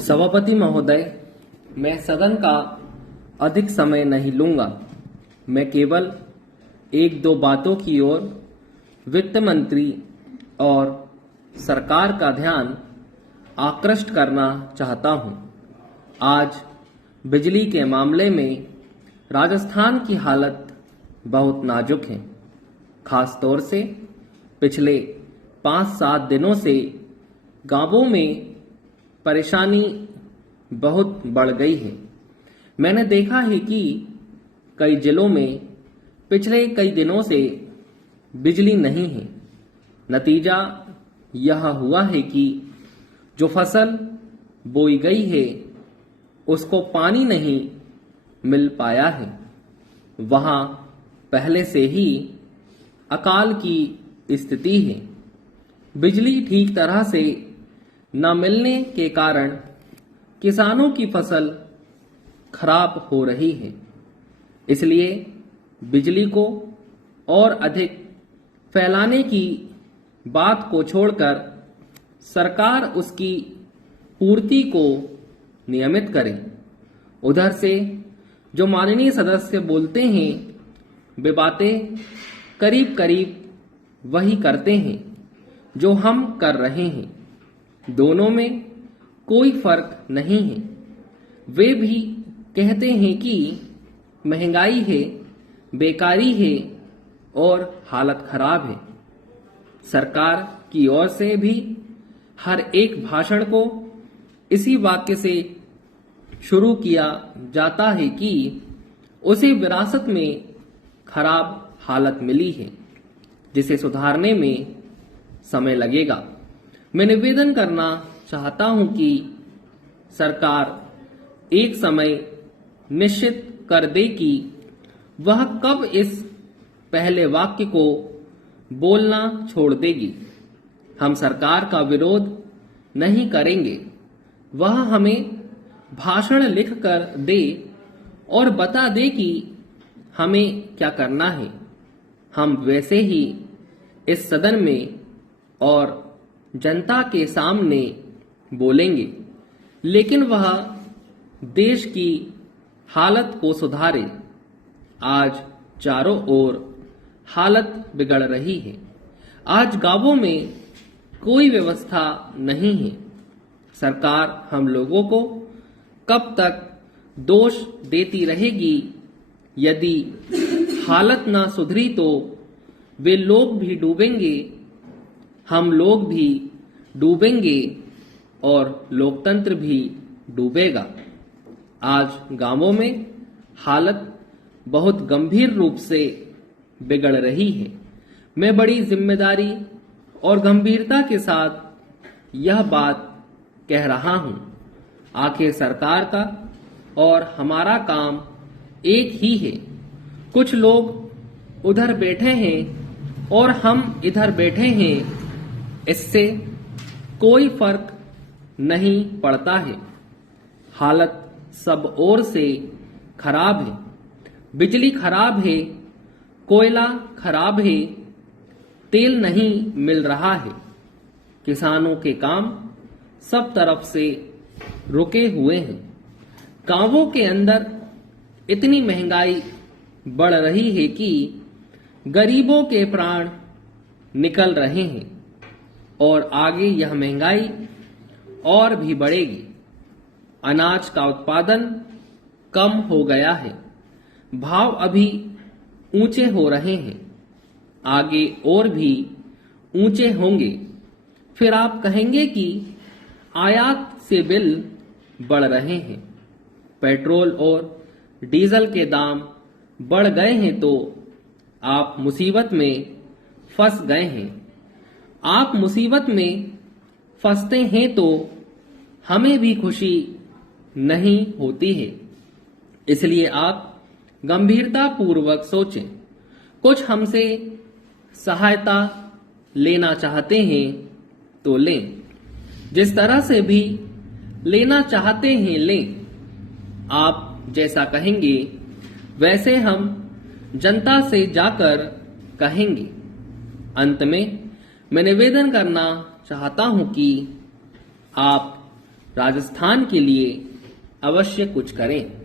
सभापति महोदय, मैं सदन का अधिक समय नहीं लूंगा। मैं केवल एक दो बातों की ओर वित्त मंत्री और सरकार का ध्यान आकृष्ट करना चाहता हूं। आज बिजली के मामले में राजस्थान की हालत बहुत नाजुक है। खास तौर से पिछले 5-7 दिनों से गांवों में परेशानी बहुत बढ़ गई है। मैंने देखा है कि कई जिलों में पिछले कई दिनों से बिजली नहीं है। नतीजा यह हुआ है कि जो फसल बोई गई है उसको पानी नहीं मिल पाया है। वहां पहले से ही अकाल की स्थिति है। बिजली ठीक तरह से न मिलने के कारण किसानों की फसल खराब हो रही है। इसलिए बिजली को और अधिक फैलाने की बात को छोड़कर सरकार उसकी पूर्ति को नियमित करे। उधर से जो माननीय सदस्य बोलते हैं वे बातें करीब करीब वही करते हैं जो हम कर रहे हैं। दोनों में कोई फर्क नहीं है। वे भी कहते हैं कि महंगाई है, बेकारी है और हालत खराब है। सरकार की ओर से भी हर एक भाषण को इसी वाक्य से शुरू किया जाता है कि उसे विरासत में खराब हालत मिली है जिसे सुधारने में समय लगेगा। मैं निवेदन करना चाहता हूं कि सरकार एक समय निश्चित कर दे कि वह कब इस पहले वाक्य को बोलना छोड़ देगी। हम सरकार का विरोध नहीं करेंगे। वह हमें भाषण लिख कर दे और बता दे कि हमें क्या करना है। हम वैसे ही इस सदन में और जनता के सामने बोलेंगे, लेकिन वह देश की हालत को सुधारे। आज चारों ओर हालत बिगड़ रही है। आज गांवों में कोई व्यवस्था नहीं है। सरकार हम लोगों को कब तक दोष देती रहेगी? यदि हालत ना सुधरी तो वे लोग भी डूबेंगे, हम लोग भी डूबेंगे और लोकतंत्र भी डूबेगा। आज गांवों में हालत बहुत गंभीर रूप से बिगड़ रही है। मैं बड़ी जिम्मेदारी और गंभीरता के साथ यह बात कह रहा हूं। आखिर सरकार का और हमारा काम एक ही है। कुछ लोग उधर बैठे हैं और हम इधर बैठे हैं, इससे कोई फर्क नहीं पड़ता है। हालत सब ओर से खराब है। बिजली खराब है, कोयला खराब है, तेल नहीं मिल रहा है। किसानों के काम सब तरफ से रुके हुए हैं। गांवों के अंदर इतनी महंगाई बढ़ रही है कि गरीबों के प्राण निकल रहे हैं और आगे यह महंगाई और भी बढ़ेगी। अनाज का उत्पादन कम हो गया है। भाव अभी ऊंचे हो रहे हैं, आगे और भी ऊंचे होंगे। फिर आप कहेंगे कि आयात से बिल बढ़ रहे हैं। पेट्रोल और डीजल के दाम बढ़ गए हैं तो आप मुसीबत में फंस गए हैं। आप मुसीबत में फंसते हैं तो हमें भी खुशी नहीं होती है। इसलिए आप गंभीरता पूर्वक सोचें। कुछ हमसे सहायता लेना चाहते हैं तो लें। जिस तरह से भी लेना चाहते हैं लें। आप जैसा कहेंगे वैसे हम जनता से जाकर कहेंगे। अंत में मैं निवेदन करना चाहता हूं कि आप राजस्थान के लिए अवश्य कुछ करें।